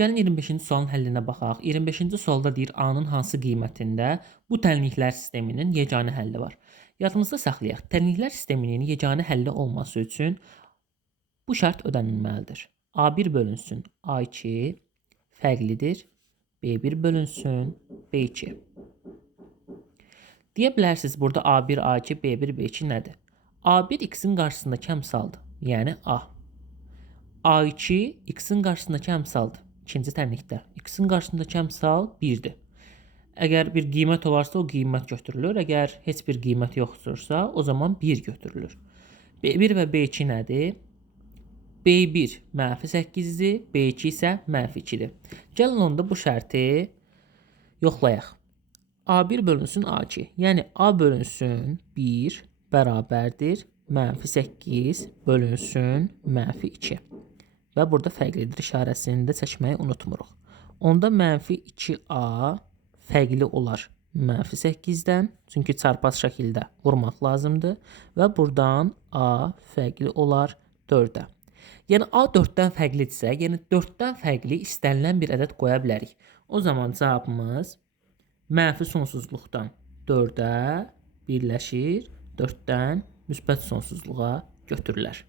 Gəlin 25-ci sualın həllinə baxaq. 25-ci sualda deyir A-nın hansı qiymətində bu tənliklər sisteminin yeganə həlli var. Yadımızda saxlayaq. Tənliklər sisteminin yeganə həlli olması üçün bu şərt ödənilməlidir. A1 bölünsün A2 fərqlidir. B1 bölünsün B2. Deyə bilərsiniz burada A1, A2, B1, B2 nədir? A1 x-in qarşısındakı əmsaldır. Yəni A. A2 x-in qarşısındakı əmsaldır. İkinci tənlikdə. X-in qarşısındakı əmsal 1-dir. Əgər bir qiymət olarsa o qiymət götürülür. Əgər heç bir qiymət yoxdursa o zaman 1 götürülür. B1 və B2 nədir? B1 -8-dir, B2 isə -2-dir. Gəlin onda bu şərti yoxlayaq. A1 bölünsün A2. Yəni A bölünsün 1 bərabərdir -8 bölünsün -2. Və burada fərqlidir işarəsini də çəkməyi unutmuruq. Onda -2A fərqli olar -8-dən. Çünki çarpaz şəkildə vurmaq lazımdır. Və buradan A fərqli olar 4-ə. Yəni A 4-dən fərqlidirsə, yəni 4-dən fərqli istənilən bir ədəd qoya bilərik. O zaman cavabımız mənfi sonsuzluqdan 4-ə birləşir, 4-dən müsbət sonsuzluğa götürülər.